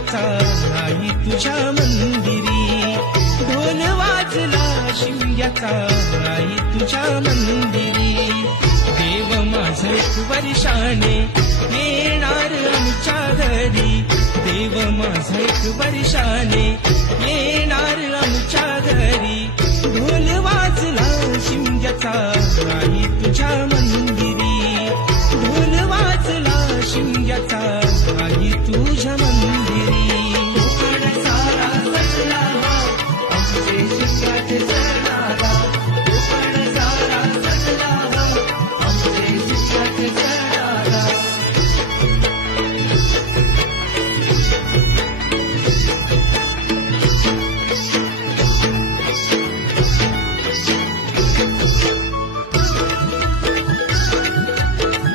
शिमग्याचा आई तुझ्या मंदिरी, ढोल वाजला शिमग्याचा आई तुझ्या मंदिरी. देव माझा एक वर्षाने येणार आमच्या घरी, देव माझा एक वर्षाने येणार आमच्या घरी. ढोल वाजला शिमग्याचा आई तुझ्या मंदिरी, ढोल वाजला शिमग्याचा आई तुझ्या मंदिरी. कोकण सारा सजला आमचे शिमग्याचे सणाला, कोकण सारा सजला आमचे शिमग्याचे